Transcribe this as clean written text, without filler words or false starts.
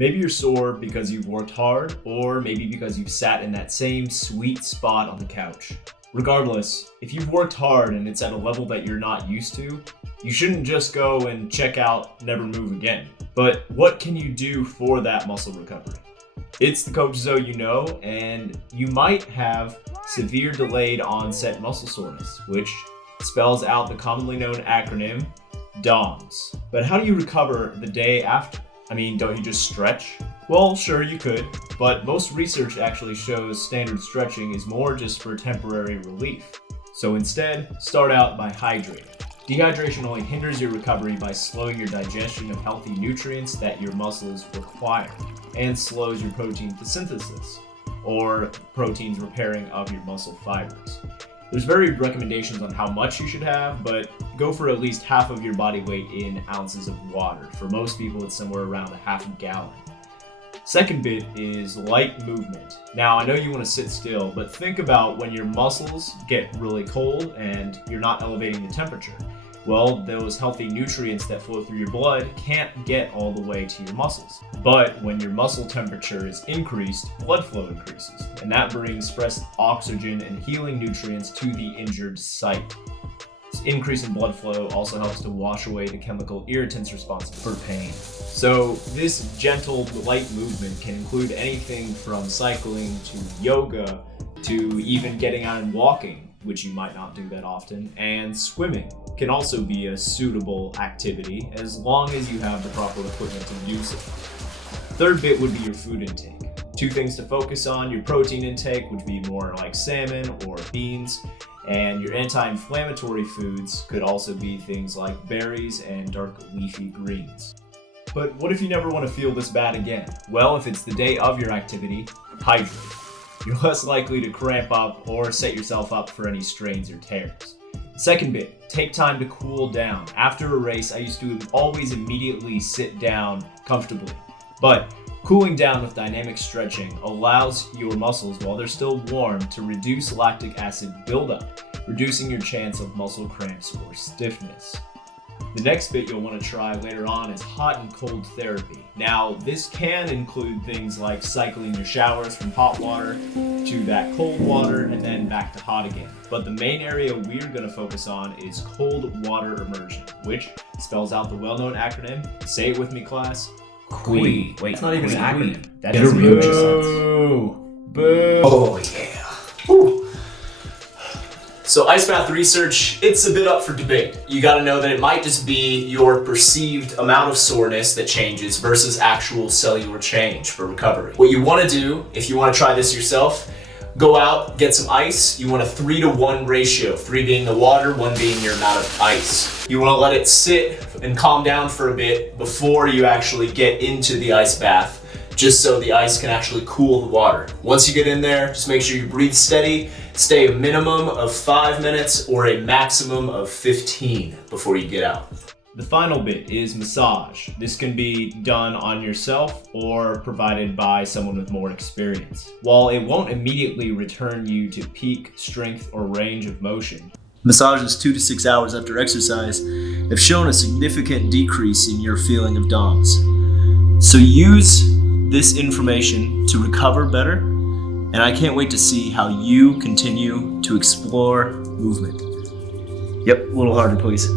Maybe you're sore because you've worked hard, or maybe because you've sat in that same sweet spot on the couch. Regardless, if you've worked hard and it's at a level that you're not used to, you shouldn't just go and check out, never move again. But what can you do for that muscle recovery? It's the Coach Zoe you know, and you might have severe delayed onset muscle soreness, which spells out the commonly known acronym DOMS. But how do you recover the day after? I mean, don't you just stretch? Well, sure you could, but most research actually shows standard stretching is more just for temporary relief. So instead, start out by hydrating. Dehydration only hinders your recovery by slowing your digestion of healthy nutrients that your muscles require, and slows your protein synthesis, or proteins repairing of your muscle fibers. There's varied recommendations on how much you should have, but go for at least half of your body weight in ounces of water. For most people, it's somewhere around a half a gallon. Second bit is light movement. Now, I know you want to sit still, but think about when your muscles get really cold and you're not elevating the temperature. Well, those healthy nutrients that flow through your blood can't get all the way to your muscles. But when your muscle temperature is increased, blood flow increases, and that brings fresh oxygen and healing nutrients to the injured site. This increase in blood flow also helps to wash away the chemical irritants responsible for pain. So this gentle, light movement can include anything from cycling to yoga to even getting out and walking, which you might not do that often, and swimming can also be a suitable activity as long as you have the proper equipment to use it. Third bit would be your food intake. Two things to focus on: your protein intake would be more like salmon or beans, and your anti-inflammatory foods could also be things like berries and dark leafy greens. But what if you never want to feel this bad again? Well, if it's the day of your activity, hydrate. You're less likely to cramp up or set yourself up for any strains or tears. Second bit, take time to cool down. After a race, I used to always immediately sit down comfortably. But cooling down with dynamic stretching allows your muscles, while they're still warm, to reduce lactic acid buildup, reducing your chance of muscle cramps or stiffness. The next bit you'll want to try later on is hot and cold therapy. Now, this can include things like cycling your showers from hot water to that cold water and then back to hot again. But the main area we're going to focus on is cold water immersion, which spells out the well-known acronym. Say it with me, class. QUI. Wait, It's not even an acronym. That doesn't even make sense. Boo! Oh yeah. Whew. So ice bath research, it's a bit up for debate. You gotta know that it might just be your perceived amount of soreness that changes versus actual cellular change for recovery. What you wanna do, if you wanna try this yourself, go out, get some ice. You want a 3-to-1 ratio, 3 being the water, 1 being your amount of ice. You wanna let it sit and calm down for a bit before you actually get into the ice bath, just so the ice can actually cool the water. Once you get in there, just make sure you breathe steady. Stay a minimum of 5 minutes or a maximum of 15 before you get out. The final bit is massage. This can be done on yourself or provided by someone with more experience. While it won't immediately return you to peak strength or range of motion, Massages 2 to 6 hours after exercise have shown a significant decrease in your feeling of DOMS. So use this information to recover better, and I can't wait to see how you continue to explore movement. Yep, a little harder, please.